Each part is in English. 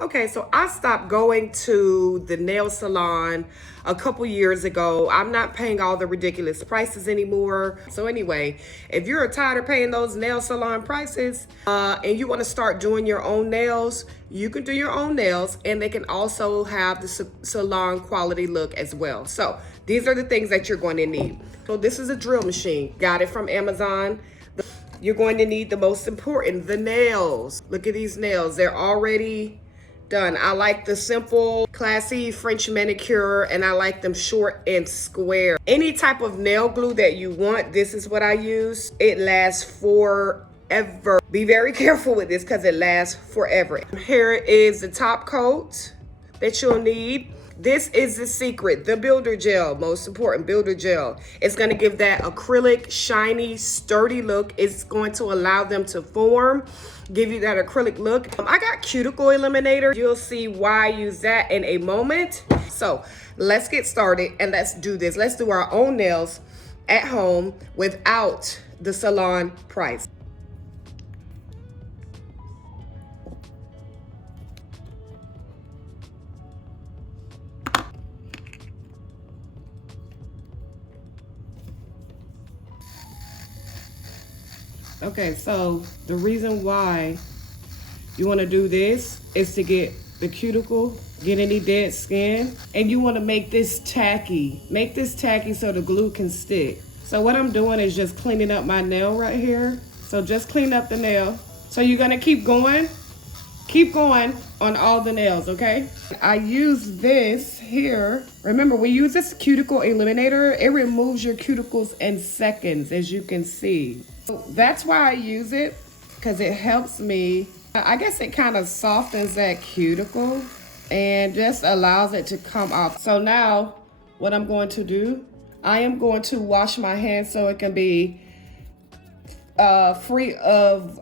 Okay, so I stopped going to the nail salon a couple years ago. I'm not paying all the ridiculous prices anymore. So anyway, if you're tired of paying those nail salon prices and you want to start doing your own nails, you can do your own nails, and they can also have the salon quality look as well. So these are the things that you're going to need. So this is a drill machine. Got it from Amazon. You're going to need the most important, the nails. Look at these nails. They're already done. I like the simple, classy French manicure, and I like them short and square. Any type of nail glue that you want, this is what I use. It lasts forever. Be very careful with this because it lasts forever. Here is the top coat that you'll need. This is the secret, the builder gel, most important, builder gel. It's gonna give that acrylic, shiny, sturdy look. It's going to allow them to form, give you that acrylic look. I got cuticle eliminator. You'll see why I use that in a moment. So let's get started and let's do this. Let's do our own nails at home without the salon price. Okay, so the reason why you want to do this is to get the cuticle, get any dead skin, and you want to make this tacky. Make this tacky so the glue can stick. So what I'm doing is just cleaning up my nail right here. So just clean up the nail. So you're going to keep going on all the nails, okay? I use this here. Remember, we use this cuticle eliminator. It removes your cuticles in seconds, as you can see. So that's why I use it, because it helps me. I guess it kind of softens that cuticle and just allows it to come off. So now what I'm going to do, I am going to wash my hands so it can be free of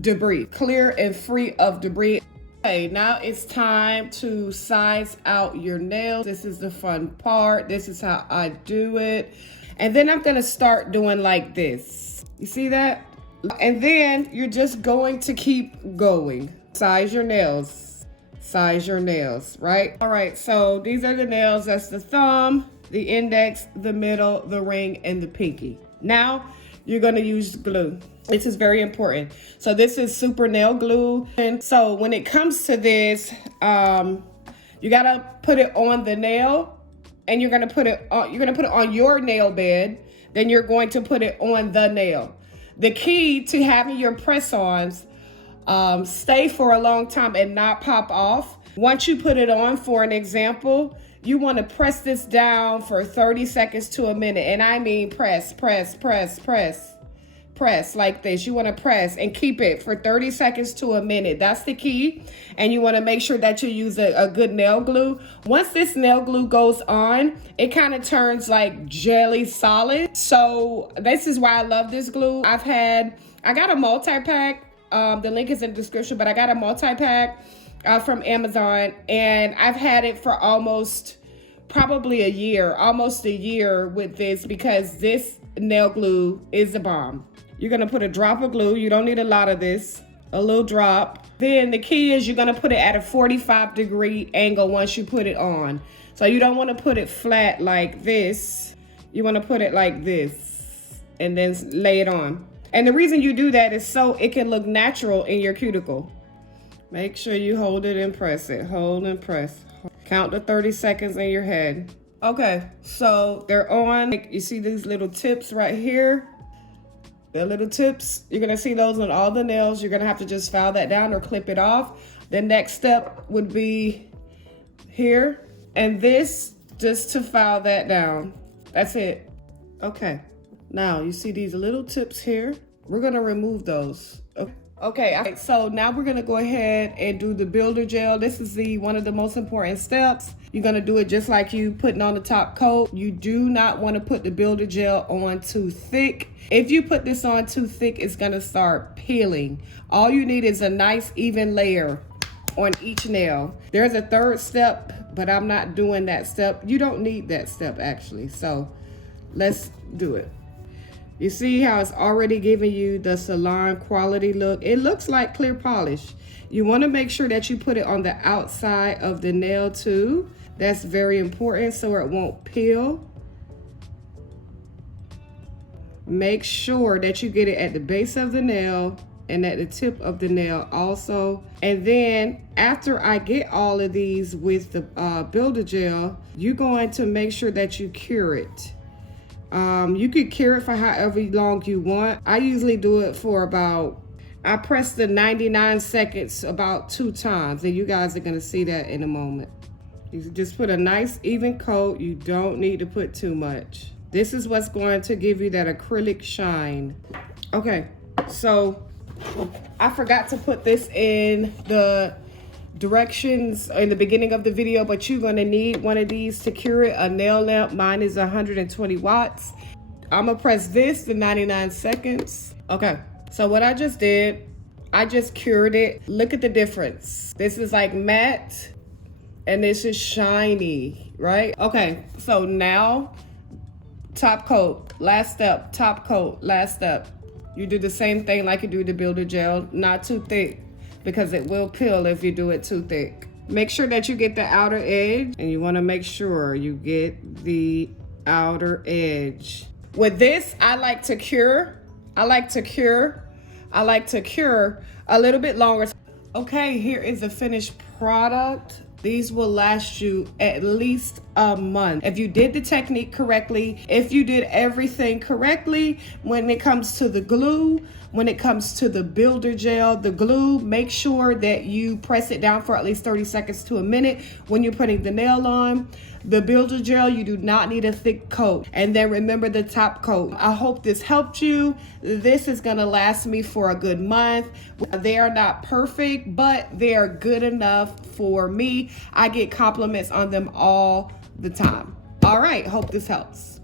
debris, clear and free of debris. Okay, now it's time to size out your nails. This is the fun part. This is how I do it. And then I'm gonna start doing like this. You see that? And then you're just going to keep going. Size your nails. Size your nails, right? All right, so these are the nails. That's the thumb, the index, the middle, the ring, and the pinky. Now, you're gonna use glue. This is very important. So this is super nail glue. And so when it comes to this, you gotta put it on the nail, and you're gonna put it on your nail bed. Then you're going to put it on the nail. The key to having your press-ons stay for a long time and not pop off. Once you put it on, for an example, you want to press this down for 30 seconds to a minute. And I mean press like this. You want to press and keep it for 30 seconds to a minute. That's the key. And you want to make sure that you use a good nail glue. Once this nail glue goes on, it kind of turns like jelly solid. So this is why I love this glue. I got a multi-pack. The link is in the description, but I got a multi-pack from Amazon, and I've had it for almost probably almost a year with this, because this nail glue is a bomb. You're gonna put a drop of glue. You don't need a lot of this, a little drop. Then the key is you're gonna put it at a 45-degree angle once you put it on. So you don't wanna put it flat like this. You wanna put it like this and then lay it on. And the reason you do that is so it can look natural in your cuticle. Make sure you hold it and press it. Hold and press. Count to 30 seconds in your head. Okay, so they're on. You see these little tips right here? The little tips. You're gonna see those on all the nails. You're gonna have to just file that down or clip it off. The next step would be here. And this, just to file that down. That's it. Okay, now you see these little tips here. We're gonna remove those. Okay, so now we're gonna go ahead and do the builder gel. This is one of the most important steps. You're gonna do it just like you putting on the top coat. You do not wanna put the builder gel on too thick. If you put this on too thick, it's gonna start peeling. All you need is a nice even layer on each nail. There's a third step, but I'm not doing that step. You don't need that step actually, so let's do it. You see how it's already giving you the salon quality look? It looks like clear polish. You want to make sure that you put it on the outside of the nail too. That's very important so it won't peel. Make sure that you get it at the base of the nail and at the tip of the nail also. And then after I get all of these with the builder gel, you're going to make sure that you cure it. You could cure it for however long you want. I usually do it for I press the 99 seconds about 2 times, and you guys are gonna see that in a moment. You just put a nice even coat. You don't need to put too much. This is what's going to give you that acrylic shine. Okay, so I forgot to put this in the directions in the beginning of the video, but you're gonna need one of these to cure it, a nail lamp. Mine is 120 watts. I'm gonna press this to 99 seconds. Okay, so what I just did, I just cured it. Look at the difference. This is like matte and this is shiny, right? Okay, so now top coat, last step, top coat, last step. You do the same thing like you do the builder gel, not too thick because it will peel if you do it too thick. Make sure that you get the outer edge, and you want to make sure you get the outer edge. With this, I like to cure a little bit longer. Okay, here is the finished product. These will last you at least a month. If you did the technique correctly, if you did everything correctly, when it comes to the glue, when it comes to the builder gel, the glue, make sure that you press it down for at least 30 seconds to a minute when you're putting the nail on. The builder gel, you do not need a thick coat. And then remember the top coat. I hope this helped you. This is gonna last me for a good month. They are not perfect, but they are good enough for me. I get compliments on them all the time. All right, hope this helps.